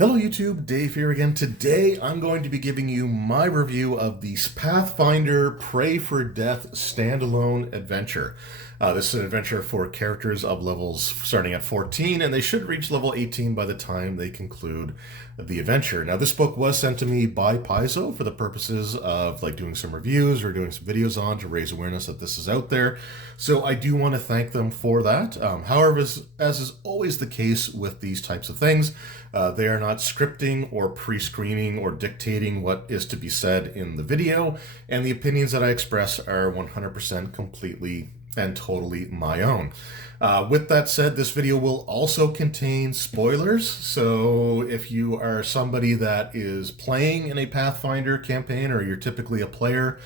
Hello YouTube, Dave here again. Today I'm going to be giving you my review of the Pathfinder Pray for Death standalone adventure. This is an adventure for characters of levels starting at 14, and they should reach level 18 by the time they conclude the adventure. Now, this book was sent to me by Paizo for the purposes of doing some reviews or doing some videos on to raise awareness that this is out there. So I do want to thank them for that. However, as is always the case with these types of things, they are not scripting or pre-screening or dictating what is to be said in the video, and the opinions that I express are 100% completely and totally my own. With that said, this video will also contain spoilers, so if you are somebody that is playing in a Pathfinder campaign or you're typically a player,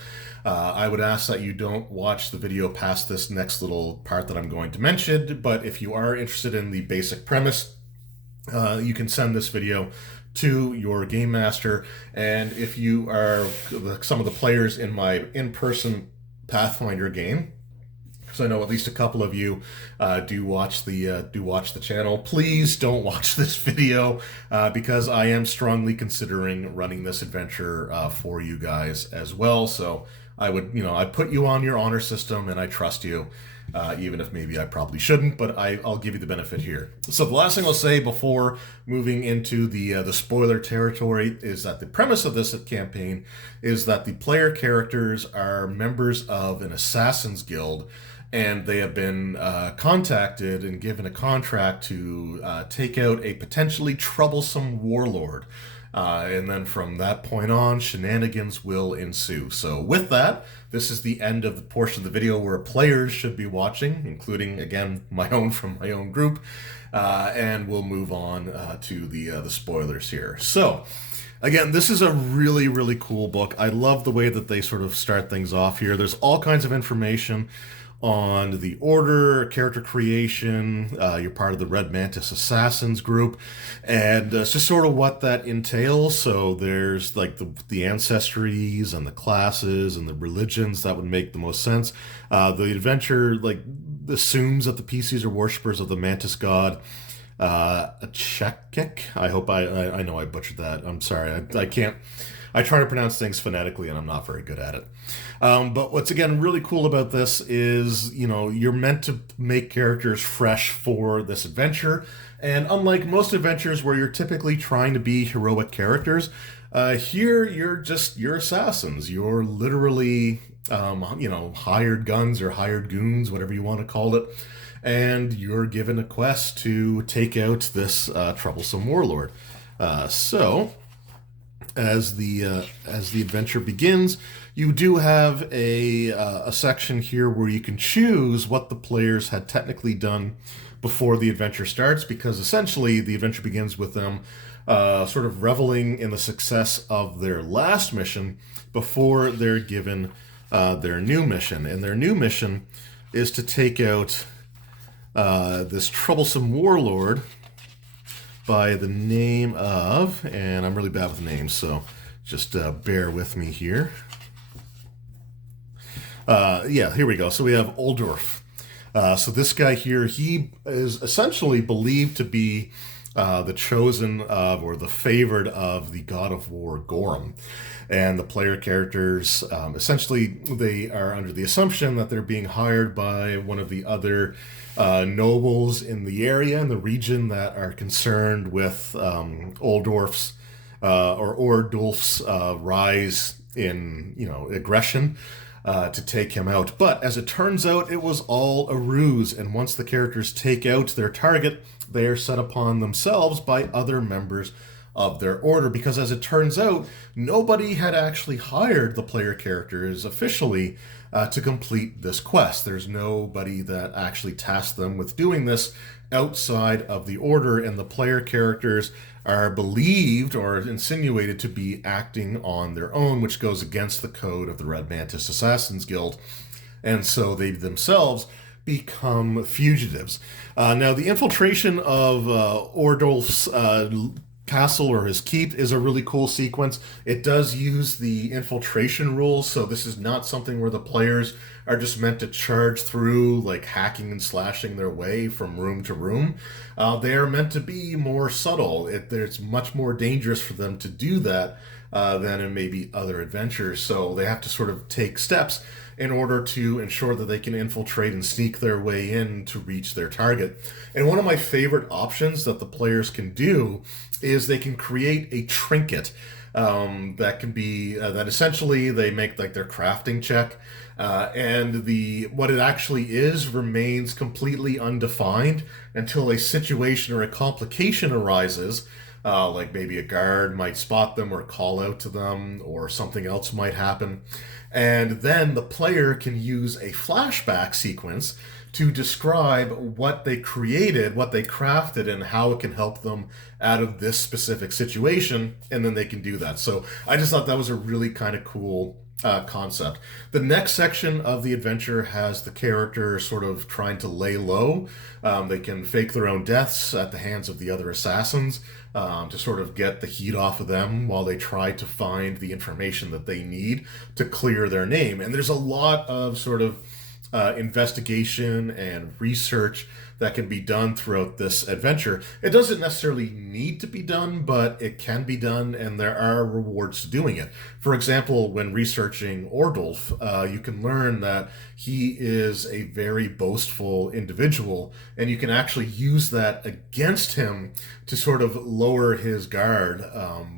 I would ask that you don't watch the video past this next little part that I'm going to mention, but if you are interested in the basic premise, you can send this video to your game master, and if you are some of the players in my in-person Pathfinder game, because I know at least a couple of you do watch the channel, please don't watch this video because I am strongly considering running this adventure for you guys as well. So I put you on your honor system, and I trust you. Even if maybe I probably shouldn't, but I'll give you the benefit here. So the last thing I'll say before moving into the spoiler territory is that the premise of this campaign is that the player characters are members of an assassin's guild, and they have been contacted and given a contract to take out a potentially troublesome warlord. And then from that point on, shenanigans will ensue. So with that, this is the end of the portion of the video where players should be watching, including, again, my own from my own group. And we'll move on to the spoilers here. So, again, this is a really, really cool book. I love the way that they sort of start things off here. There's all kinds of information on the order, character creation, you're part of the Red Mantis Assassins group, and it's just sort of what that entails. So there's like the ancestries and the classes and the religions that would make the most sense. The adventure assumes that the PCs are worshippers of the Mantis god, Achekik. I know I butchered that. I'm sorry. I can't. I try to pronounce things phonetically, and I'm not very good at it. But what's, again, really cool about this is, you're meant to make characters fresh for this adventure. And unlike most adventures where you're typically trying to be heroic characters, here you're assassins. You're literally, hired guns or hired goons, whatever you want to call it. And you're given a quest to take out this troublesome warlord. As the adventure begins, you do have a section here where you can choose what the players had technically done before the adventure starts, because essentially the adventure begins with them sort of reveling in the success of their last mission before they're given their new mission. And their new mission is to take out this troublesome warlord by the name of, and I'm really bad with names, so just bear with me here. Here we go. So we have Oldorf. So this guy here, he is essentially believed to be the chosen of, or the favored of, the god of war, Gorham. And the player characters, essentially, they are under the assumption that they're being hired by one of the other nobles in the area, in the region, that are concerned with Ordulf's rise in, aggression to take him out. But as it turns out, it was all a ruse, and once the characters take out their target, they are set upon themselves by other members of their order, because as it turns out, nobody had actually hired the player characters officially to complete this quest. There's nobody that actually tasked them with doing this outside of the order, and the player characters are believed or insinuated to be acting on their own, which goes against the code of the Red Mantis Assassins Guild, and so they themselves become fugitives. Now, the infiltration of Ordulf's castle or his keep is a really cool sequence. It does use the infiltration rules, so this is not something where the players are just meant to charge through, like hacking and slashing their way from room to room. They are meant to be more subtle. It's much more dangerous for them to do that than in maybe other adventures, so they have to sort of take steps in order to ensure that they can infiltrate and sneak their way in to reach their target. And one of my favorite options that the players can do is they can create a trinket that can be that essentially they make like their crafting check, and the what it actually is remains completely undefined until a situation or a complication arises. Like maybe a guard might spot them or call out to them, or something else might happen. And then the player can use a flashback sequence to describe what they created, what they crafted, and how it can help them out of this specific situation. And then they can do that. So I just thought that was a really kind of cool concept. The next section of the adventure has the character sort of trying to lay low. They can fake their own deaths at the hands of the other assassins to sort of get the heat off of them while they try to find the information that they need to clear their name. And there's a lot of sort of investigation and research that can be done throughout this adventure. It doesn't necessarily need to be done, but it can be done, and there are rewards to doing it. For example, when researching Ordulf, you can learn that he is a very boastful individual, and you can actually use that against him to sort of lower his guard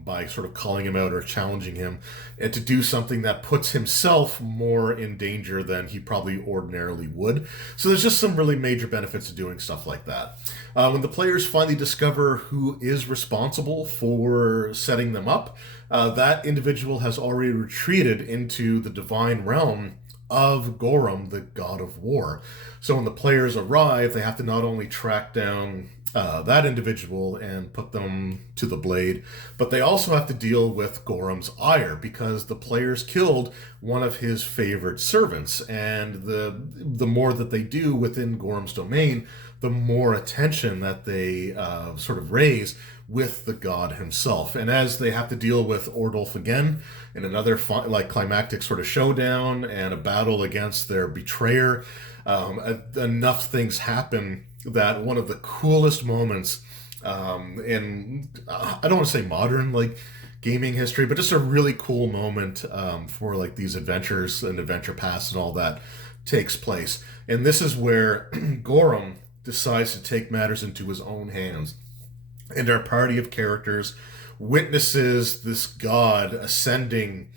by sort of calling him out or challenging him, and to do something that puts himself more in danger than he probably ordinarily would. So there's just some really major benefits to doing stuff like that. When the players finally discover who is responsible for setting them up, that individual has already retreated into the divine realm of Gorum, the god of war. So when the players arrive, they have to not only track down that individual and put them to the blade, but they also have to deal with Gorum's ire because the players killed one of his favorite servants, and the more that they do within Gorum's domain, the more attention that they sort of raise with the god himself. And as they have to deal with Ordulf again in another like climactic sort of showdown and a battle against their betrayer, enough things happen that one of the coolest moments in I don't want to say modern like gaming history, but just a really cool moment for like these adventures and adventure paths and all that takes place. And this is where Gorum decides to take matters into his own hands, and our party of characters witnesses this god ascending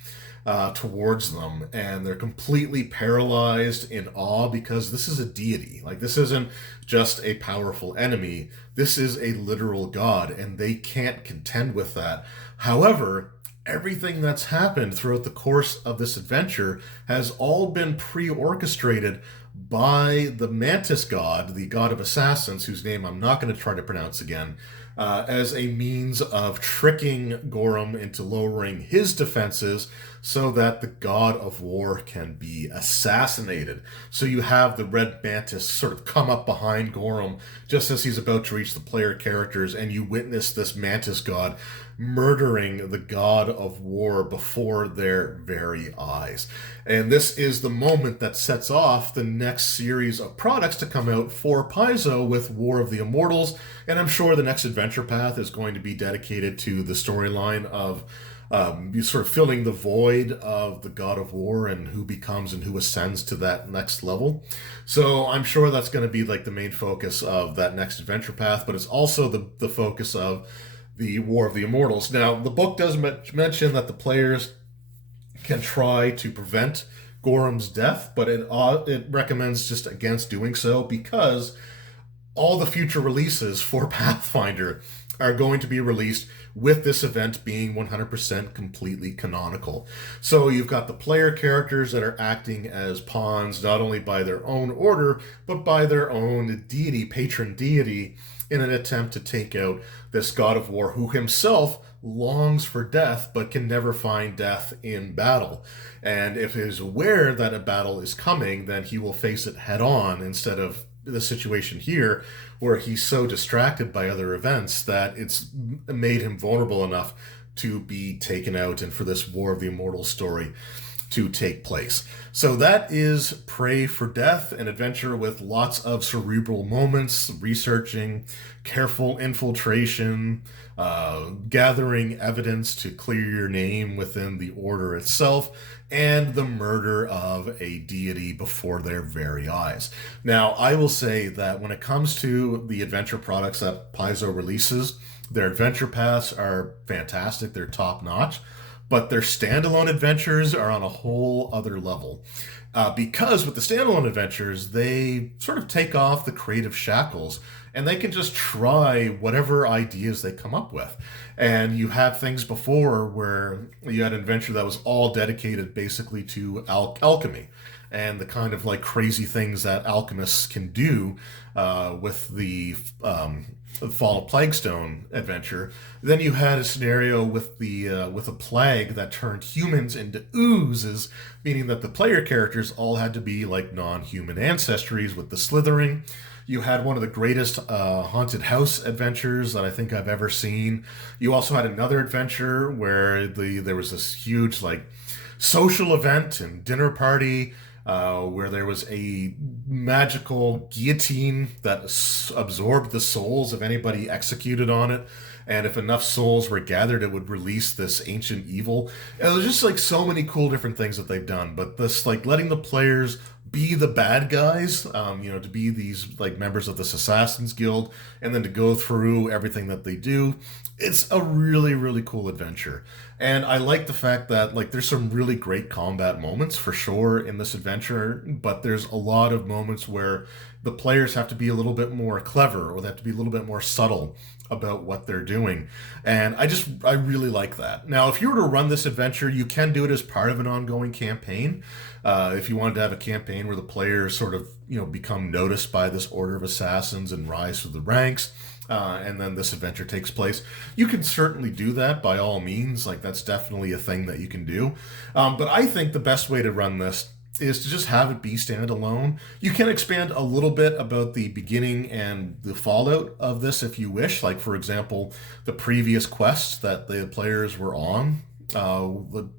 towards them, and they're completely paralyzed in awe because this is a deity. Like, this isn't just a powerful enemy, this is a literal god, and they can't contend with that. However, everything that's happened throughout the course of this adventure has all been pre-orchestrated by the Mantis god, the god of assassins, whose name I'm not going to try to pronounce again, as a means of tricking Gorum into lowering his defenses so that the god of war can be assassinated. So you have the red mantis sort of come up behind Gorum just as he's about to reach the player characters, and you witness this mantis god murdering the god of war before their very eyes. And this is the moment that sets off the next series of products to come out for Paizo with War of the Immortals, and I'm sure the next adventure path is going to be dedicated to the storyline of sort of filling the void of the god of war and who becomes and who ascends to that next level. So I'm sure that's going to be like the main focus of that next adventure path, but it's also the focus of the War of the Immortals. Now, the book does mention that the players can try to prevent Gorum's death, but it recommends just against doing so because all the future releases for Pathfinder are going to be released with this event being 100% completely canonical. So you've got the player characters that are acting as pawns, not only by their own order, but by their own deity, patron deity, in an attempt to take out this god of war who himself longs for death but can never find death in battle. And if he is aware that a battle is coming, then he will face it head on instead of the situation here where he's so distracted by other events that it's made him vulnerable enough to be taken out and for this War of the Immortals story to take place. So that is Pray for Death, an adventure with lots of cerebral moments, researching, careful infiltration, gathering evidence to clear your name within the order itself, and the murder of a deity before their very eyes. Now, I will say that when it comes to the adventure products that Paizo releases, their adventure paths are fantastic, they're top-notch, but their standalone adventures are on a whole other level. Because with the standalone adventures, they sort of take off the creative shackles and they can just try whatever ideas they come up with. And you had things before where you had an adventure that was all dedicated basically to alchemy and the kind of like crazy things that alchemists can do with the Fall of Plagstone adventure. Then you had a scenario with a plague that turned humans into oozes, meaning that the player characters all had to be like non-human ancestries with the slithering. You had one of the greatest haunted house adventures that I think I've ever seen. You also had another adventure where there was this huge like social event and dinner party where there was a magical guillotine that absorbed the souls of anybody executed on it. And if enough souls were gathered, it would release this ancient evil. And it was just like so many cool different things that they've done. But this like letting the players be the bad guys, to be these like members of this Assassin's Guild, and then to go through everything that they do. It's a really, really cool adventure. And I like the fact that like there's some really great combat moments for sure in this adventure, but there's a lot of moments where the players have to be a little bit more clever or they have to be a little bit more subtle about what they're doing. And I really like that. Now, if you were to run this adventure, you can do it as part of an ongoing campaign. If you wanted to have a campaign where the players sort of, become noticed by this order of assassins and rise through the ranks, and then this adventure takes place, you can certainly do that by all means. Like, that's definitely a thing that you can do. But I think the best way to run this is to just have it be standalone. You can expand a little bit about the beginning and the fallout of this if you wish. Like, for example, the previous quest that the players were on,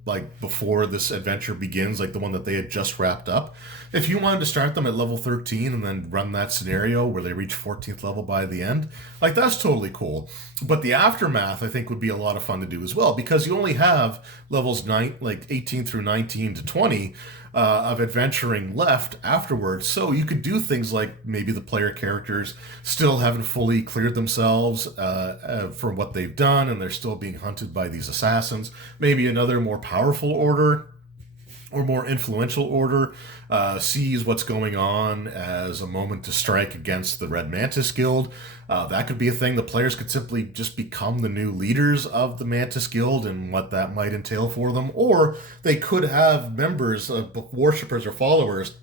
like before this adventure begins, like the one that they had just wrapped up. If you wanted to start them at level 13 and then run that scenario where they reach 14th level by the end, like that's totally cool. But the aftermath, I think, would be a lot of fun to do as well, because you only have levels 18 through 19 to 20 of adventuring left afterwards. So you could do things like maybe the player characters still haven't fully cleared themselves from what they've done, and they're still being hunted by these assassins. Maybe another more powerful order or more influential order sees what's going on as a moment to strike against the Red Mantis Guild. That could be a thing. The players could simply just become the new leaders of the Mantis Guild and what that might entail for them. Or they could have members, worshippers or followers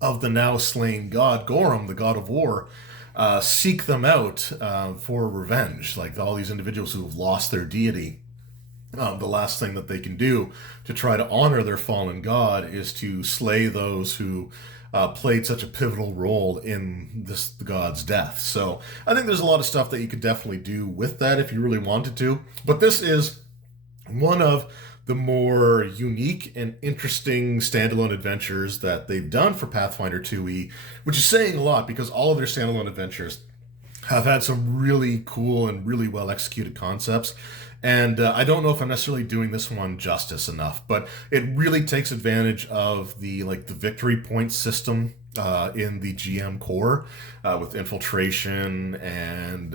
of the now slain god Gorham, the god of war, seek them out for revenge. Like all these individuals who have lost their deity. The last thing that they can do to try to honor their fallen god is to slay those who played such a pivotal role in the god's death. So I think there's a lot of stuff that you could definitely do with that if you really wanted to. But this is one of the more unique and interesting standalone adventures that they've done for Pathfinder 2e, which is saying a lot because all of their standalone adventures have had some really cool and really well executed concepts. And I don't know if I'm necessarily doing this one justice enough, but it really takes advantage of the victory point system in the GM core with infiltration and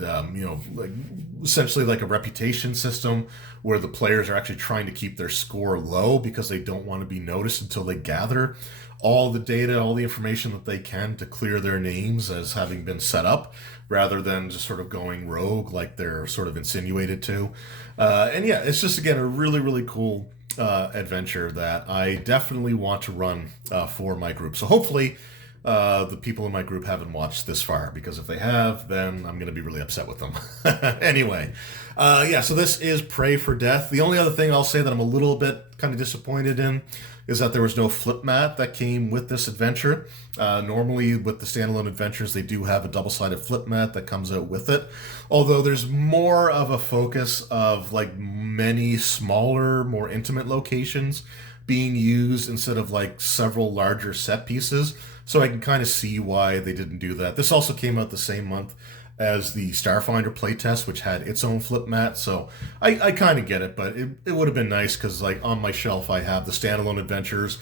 essentially like a reputation system where the players are actually trying to keep their score low because they don't want to be noticed until they gather all the data, all the information that they can to clear their names as having been set up, rather than just sort of going rogue like they're sort of insinuated to. And yeah, it's just, again, a really, really cool adventure that I definitely want to run for my group. So hopefully the people in my group haven't watched this far, because if they have, then I'm going to be really upset with them. Anyway, yeah, so this is Pray for Death. The only other thing I'll say that I'm a little bit kind of disappointed in is that there was no flip mat that came with this adventure. Normally, with the standalone adventures, they do have a double-sided flip mat that comes out with it. Although there's more of a focus of like many smaller, more intimate locations being used instead of like several larger set pieces. So I can kind of see why they didn't do that. This also came out the same month as the Starfinder playtest, which had its own flip mat. So I kind of get it, but it would have been nice because like on my shelf I have the standalone adventures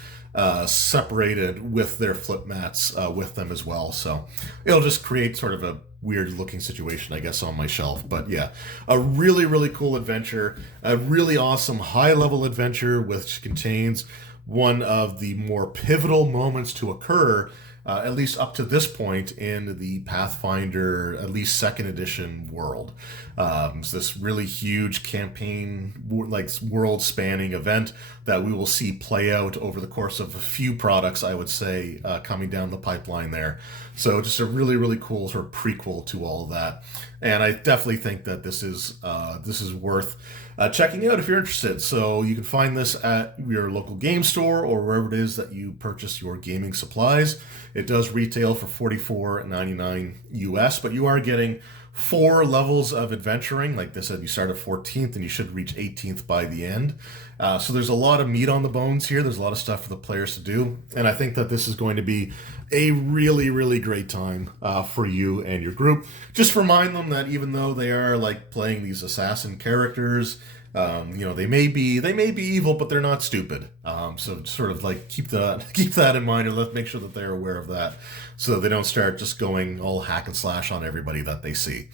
separated with their flip mats with them as well. So it'll just create sort of a weird looking situation, I guess, on my shelf. But yeah, a really, really cool adventure, a really awesome high level adventure, which contains one of the more pivotal moments to occur, at least up to this point in the Pathfinder, at least second edition world. It's this really huge campaign, like world-spanning event that we will see play out over the course of a few products, I would say, coming down the pipeline there. So just a really, really cool sort of prequel to all of that. And I definitely think that this is worth checking out if you're interested. So you can find this at your local game store or wherever it is that you purchase your gaming supplies. It does retail for $44.99 US, but you are getting 4 levels of adventuring. Like I said, you start at 14th and you should reach 18th by the end. So there's a lot of meat on the bones here. There's a lot of stuff for the players to do. And I think that this is going to be a really, really great time for you and your group. Just remind them that even though they are like playing these assassin characters, they may be evil, but they're not stupid. So sort of like keep that in mind, and let's make sure that they're aware of that, so they don't start just going all hack and slash on everybody that they see.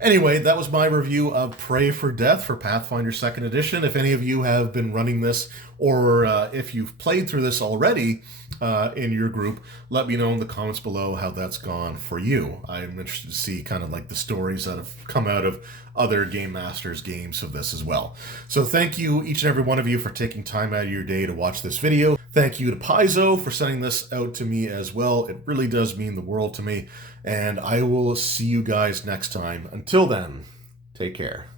Anyway, that was my review of Pray for Death for Pathfinder 2nd Edition. If any of you have been running this, or if you've played through this already in your group, let me know in the comments below how that's gone for you. I'm interested to see kind of like the stories that have come out of other Game Masters games of this as well. So thank you, each and every one of you, for taking time out of your day to watch this video. Thank you to Paizo for sending this out to me as well. It really does mean the world to me. And I will see you guys next time. Until then, take care.